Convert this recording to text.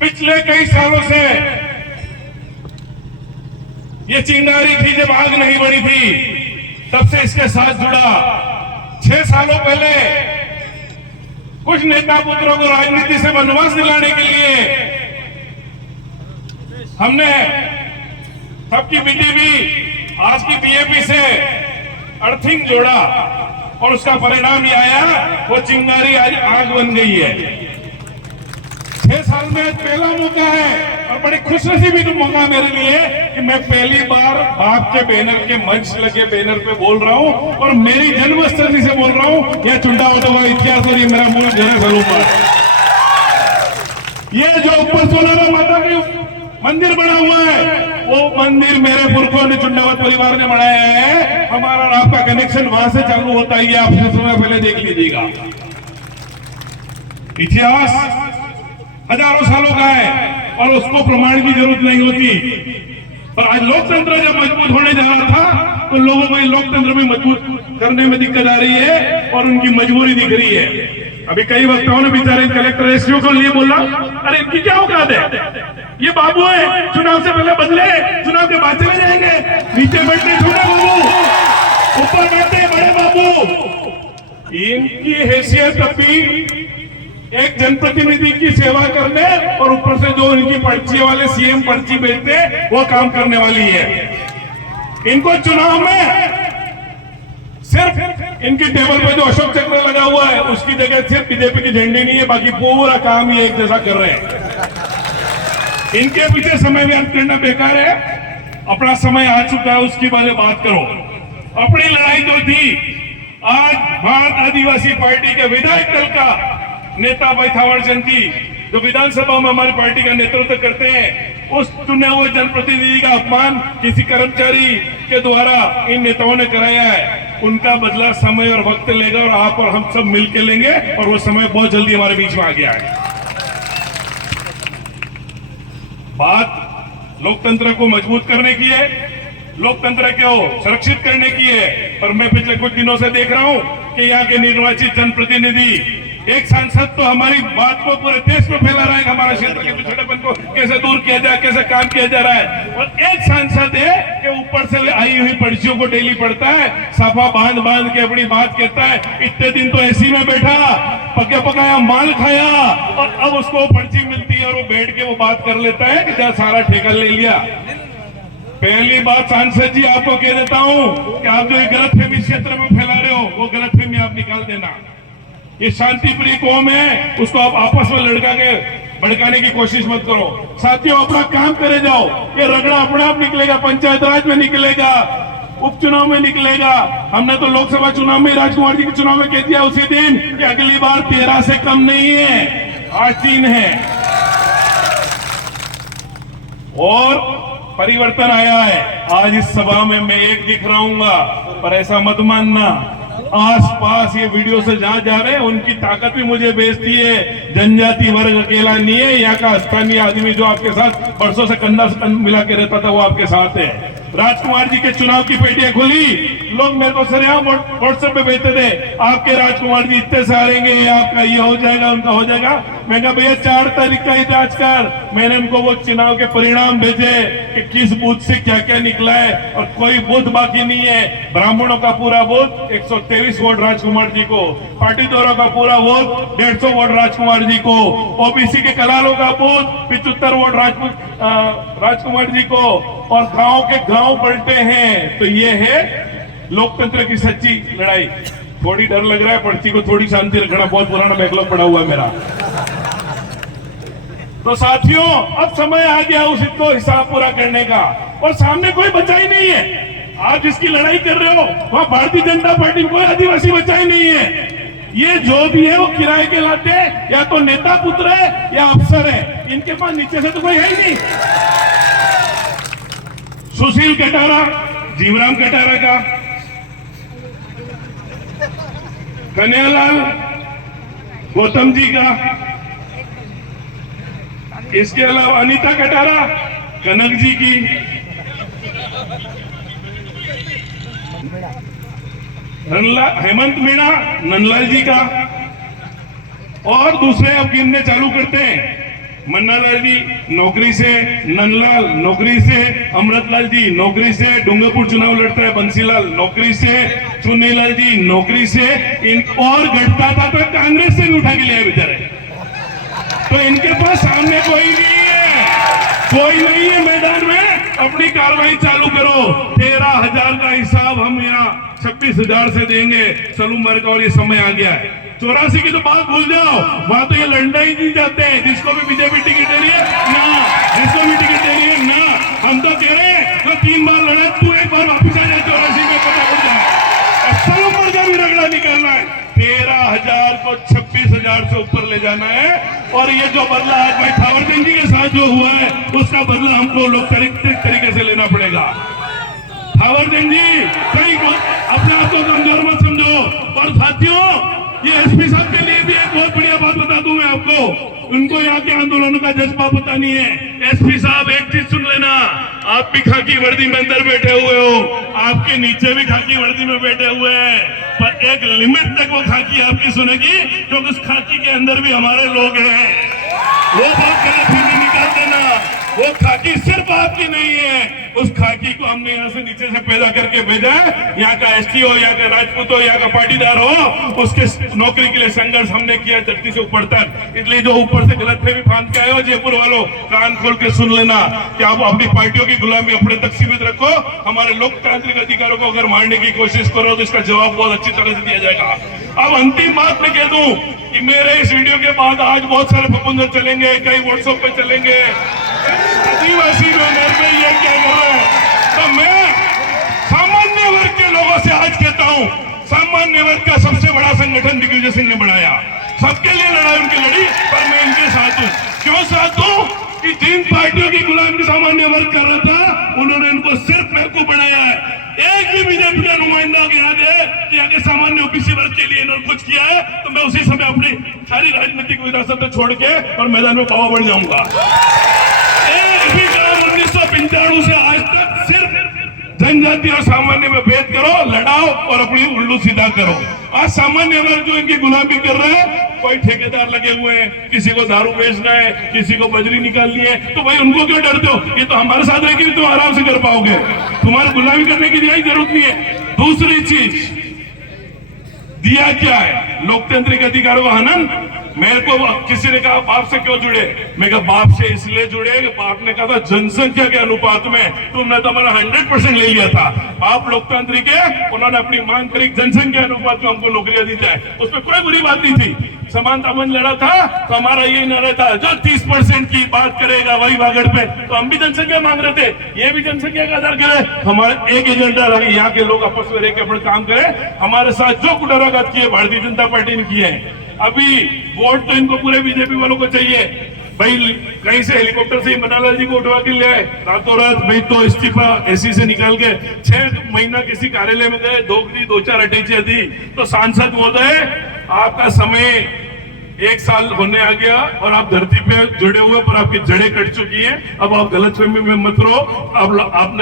पिछले कई सालों से ये चिंगारी थी, जब आग नहीं बढ़ी थी तब से इसके साथ जुड़ा। 6 सालों पहले कुछ नेता पुत्रों को राजनीति से वनवास दिलाने के लिए हमने सबकी बीजेपी, आज की बीएपी से अर्थिंग जोड़ा और उसका परिणाम ये आया, वो चिंगारी आज आग बन गई है। 6 साल में पहला मौका है और बड़ी खुशनसीबी का मौका मेरे लिए कि मैं पहली बार आपके बैनर के मंच लगे बैनर पे बोल रहा हूं और मेरी जन्मस्थली से बोल रहा हूं। यह चुंडा होता हुआ इतिहास और ये मेरा मूल घर है सलूपा। ये जो ऊपर सोनारा माता की मंदिर बना हुआ है, वो मंदिर मेरे पुरखों ने, चुंडावत परिवार ने बनाया है। हमारा और आपका कनेक्शन वहां से चालू होता है, ये आप समय पहले देख लीजिएगा। इतिहास हजारों सालों का है और उसको प्रमाण की जरूरत नहीं होती। पर आज लोकतंत्र जब मजबूत होने जा रहा था तो लोगों को लोकतंत्र में मजबूत करने में दिक्कत आ रही है और उनकी मजबूरी दिख रही है। अभी कई वक्ताओं ने बेचारे कलेक्टर एसपीओ को लिए बोला, अरे इनकी क्या औकात है, ये बाबू है, चुनाव से पहले बदले, चुनाव के बाद चले जाएंगे। नीचे बैठे छोटे बाबू, ऊपर बैठे बड़े बाबू। इनकी हैसियत अभी एक जनप्रतिनिधि की सेवा करने और ऊपर से जो इनकी पर्ची वाले सीएम पर्ची बेचते वो काम करने वाली है। इनको चुनाव में सिर्फ इनकी टेबल पे जो अशोक चक्र लगा हुआ है उसकी जगह सिर्फ बीजेपी की झंडी नहीं है, बाकी पूरा काम ये एक जैसा कर रहे हैं। इनके पीछे समय व्यर्थ करना बेकार है। अपना समय आ चुका है, उसके बारे में बात करो। अपनी लड़ाई जो थी, आज भारत आदिवासी पार्टी के विधायक दल का नेता भाई थावर चंद जी, जो विधानसभा में हमारी पार्टी का नेतृत्व करते हैं, उस चुने हुए जनप्रतिनिधि का अपमान किसी कर्मचारी के द्वारा इन नेताओं ने कराया है। उनका बदला समय और वक्त लेगा और आप और हम सब मिलकर लेंगे और वो समय बहुत जल्दी हमारे बीच में आ गया है। बात लोकतंत्र को मजबूत करने की है, लोकतंत्र को सुरक्षित करने की है। पर मैं पिछले कुछ दिनों से देख रहा हूं कि यहाँ के निर्वाचित जनप्रतिनिधि, एक सांसद तो हमारी बात को पूरे देश में फैला रहा है, हमारा क्षेत्र के पिछड़ेपन को कैसे दूर किया जाए, कैसे काम किया जा रहा है। और एक सांसद है कि ऊपर से आई हुई पर्चियों को डेली पढ़ता है, साफा बांध बांध के अपनी बात कहता है। इतने दिन तो एसी में बैठा, पके पकाया माल खाया और अब उसको पर्ची मिलती है और वो बैठ के वो बात कर लेता है कि जहाँ सारा ठेका ले लिया। पहली बात सांसद जी आपको कह देता हूं कि आप जो गलतफहमी क्षेत्र में फैला रहे हो, वो गलतफहमी आप निकाल देना। ये शांतिप्रिय कौम है, उसको आप आपस में लड़का के भड़काने की कोशिश मत करो। साथियों, अपना काम करे जाओ। ये रगड़ा अपने आप निकलेगा, पंचायत राज में निकलेगा, उपचुनाव में निकलेगा। हमने तो लोकसभा चुनाव में राजकुमार जी के चुनाव में कह दिया उसी दिन कि अगली बार 13 से कम नहीं है, 8-3 है। और परिवर्तन आया है। आज इस सभा में मैं एक दिख रहूंगा, पर ऐसा मत मानना, आसपास ये वीडियो से जहां जा रहे हैं उनकी ताकत भी मुझे बेचती है। जनजाति वर्ग अकेला नहीं है, यहाँ का स्थानीय आदमी जो आपके साथ बरसों से कंधा से कंधा मिला के रहता था वो आपके साथ है। राजकुमार जी के चुनाव की पेटियां खुली, लोग मेरे को सरेआम व्हाट्सएप पे भेजते थे, आपके राजकुमार जी इतने से हारेंगे, आपका ये हो जाएगा, उनका हो जाएगा। मैं कहा भैया 4 तारीख का ही जांच कर। मैंने उनको वो चुनाव के परिणाम भेजे कि किस बूथ से क्या क्या निकला है और कोई बूथ बाकी नहीं है। ब्राह्मणों का पूरा बूथ 123 वोट राजकुमार जी को, पाटीदारों का पूरा वोट 150 वोट राजकुमार जी को, ओबीसी के कलालों का बूथ 75 वोट राजकुमार जी को, और गांव के गांव पलटे हैं। तो ये है लोकतंत्र की सच्ची लड़ाई। थोड़ी डर लग रहा है, पर्ची को थोड़ी शांति रखना, बहुत पुराना बैकलॉग पड़ा हुआ है मेरा। तो साथियों, अब समय आ गया उसको हिसाब पूरा करने का, और सामने कोई बचा ही नहीं है। आप जिसकी लड़ाई कर रहे हो वहां भारतीय जनता पार्टी में कोई आदिवासी बचा ही नहीं है। ये जो भी है वो किराए के लाते हैं, या तो नेता पुत्र है या अफसर है, इनके पास नीचे से तो कोई है ही नहीं। सुशील कटारा जीवराम कटारा का, कन्हैयालाल गौतम जी का, इसके अलावा अनीता कटारा कनक जी की, हेमंत मीणा नंदलाल जी का, और दूसरे अब गिनने चालू करते हैं। मन्नालाल जी नौकरी से, नंदलाल नौकरी से, अमृतलाल जी नौकरी से, डूंगरपुर चुनाव लड़ता है बंसीलाल नौकरी से, चुन्नीलाल जी नौकरी से, इन और घटता था तो कांग्रेस से भी उठा के लिया बेचारे। तो इनके पास सामने कोई नहीं है मैदान में, अपनी कार्रवाई चालू करो। 13,000 का हिसाब हम यहाँ 26,000 से देंगे। सलूमर का और ये समय आ गया है। 84 की तो बात भूल जाओ, वहां तो ये लड़ना ही नहीं जाते हैं। जिसको भी बीजेपी टिकट दे रही है ना, जिसको भी टिकट दे रही है ना, हम तो कह रहे हैं तो 3 बार लड़ा, तू एक बार वापिस आ जाए 84 में, पता पड़ जाए। सलूमर का भी रगड़ा निकालना है। 13,000 को 26,000 से ऊपर ले जाना है। और ये जो बदला आज भाई थावरचंद जी के साथ जो हुआ है, उसका बदला हमको लोकतांत्रिक तरीके से लेना पड़ेगा। थावरचंद जी कहीं अपने आप को कमजोर मत समझो। और साथियों, ये एसपी साहब के लिए भी एक बहुत बढ़िया बात बता दूं मैं आपको, उनको यहाँ के आंदोलन का जज्बा पता नहीं है। एसपी साहब एक चीज सुन लेना, आप भी खाकी वर्दी में अंदर बैठे हुए हो, आपके नीचे भी खाकी वर्दी में बैठे हुए हैं, पर एक लिमिट तक वो खाकी आपकी सुनेगी, क्योंकि उस खाकी के अंदर भी हमारे लोग हैं। वो बात गलतफहमी निकाल देना, वो खाकी सिर्फ आपकी नहीं है, उस खाकी को हमने यहाँ से नीचे से पैदा करके भेजा है। यहाँ का एसटी हो, यहाँ का राजपूत हो, यहाँ का पाटीदार हो, उसके नौकरी के लिए संघर्ष हमने किया धरती से ऊपर तक। इसलिए जो ऊपर से गलतफहमी फांद के आए हो, जयपुर वालों कान खोल के सुन लेना कि आप अपनी पार्टियों की गुलामी अपने तक सीमित रखो। हमारे लोकतांत्रिक अधिकारों को अगर मारने की कोशिश करो तो इसका जवाब बहुत अच्छी तरह से दिया जाएगा। अब अंतिम बात मैं कह दूं कि मेरे इस वीडियो के बाद आज बहुत सारे प्रबंधन चलेंगे, कई व्हाट्सएप पे चलेंगे, आदिवासी लोग में ये क्या कर रहे हैं। तो मैं सामान्य वर्ग के लोगों से आज कहता हूं, सामान्य वर्ग का सबसे बड़ा संगठन दिग्विजय सिंह ने बनाया, सबके लिए लड़ाई उनकी लड़ी, पर मैं इनके साथ हूं। क्यों साथ हूं कि जिन पार्टियों की गुलामी सामान्य वर्ग कर रहा था, उन्होंने उनको सिर्फ बेवकूफ बनाया है। एक भी बीजेपी का नुमाइंदा याद है कि आगे सामान्य ओबीसी वर्ग के लिए इन्होंने कुछ किया है, तो मैं उसी समय अपनी सारी राजनीतिक विरासत छोड़ के और मैदान में पावा बढ़ जाऊंगा। एक भी काम 1995 से आज तक सिर्फ जनजाति और सामान्य में भेद करो, लड़ाओ और अपनी उल्लू सीधा करो। आज सामान्य वर्ग जो इनकी गुलामी कर रहे हैं, कोई ठेकेदार लगे हुए हैं, किसी को दारू बेचना है, किसी को बजरी निकालनी है, तो भाई उनको क्यों डरते हो? ये तो हमारे साथ रह के तुम आराम से कर पाओगे, तुम्हारी गुलामी करने की जरूरत नहीं है। दूसरी चीज, दिया क्या है? लोकतांत्रिक अधिकारों का हनन। मेरे को किसी ने कहा बाप से क्यों जुड़े, मैं कहा बाप से इसलिए जुड़े कि बाप ने कहा था जनसंख्या के अनुपात में तुमने तो हमारा 100% ले लिया था। आप लोकतांत्रिक है, उन्होंने अपनी मांग करी जनसंख्या अनुपात में हमको नौकरियां दी जाए, उसमें कोई बुरी बात नहीं थी। समानता बन लड़ा था तो हमारा यही नारा था, जो 30% की बात करेगा वही वागड़ पे, तो हम भी जनसंख्या मांग रहे थे, ये भी जनसंख्या का आधार करे। हमारा एक एजेंडा रहा, यहाँ के लोग आपस में रह के अपने काम करें। हमारे साथ जो कुटाराघात किए भारतीय जनता पार्टी ने किए हैं। अभी वोट तो इनको पूरे बीजेपी वालों को चाहिए भाई, कहीं से हेलीकॉप्टर से ही मन्नालाल जी को उठवा के ले आए रातों रात। भाई तो इस्तीफा एसी से निकाल के 6 महीना किसी कार्यालय में गए, 2-4 अटैचियां दी, तो सांसद महोदय आपका समय 1 साल होने आ गया और आप धरती पे जुड़े हुए, पर आपकी जड़ें कट चुकी हैं। अब आप गलतफहमी में मत रहो। अब आपने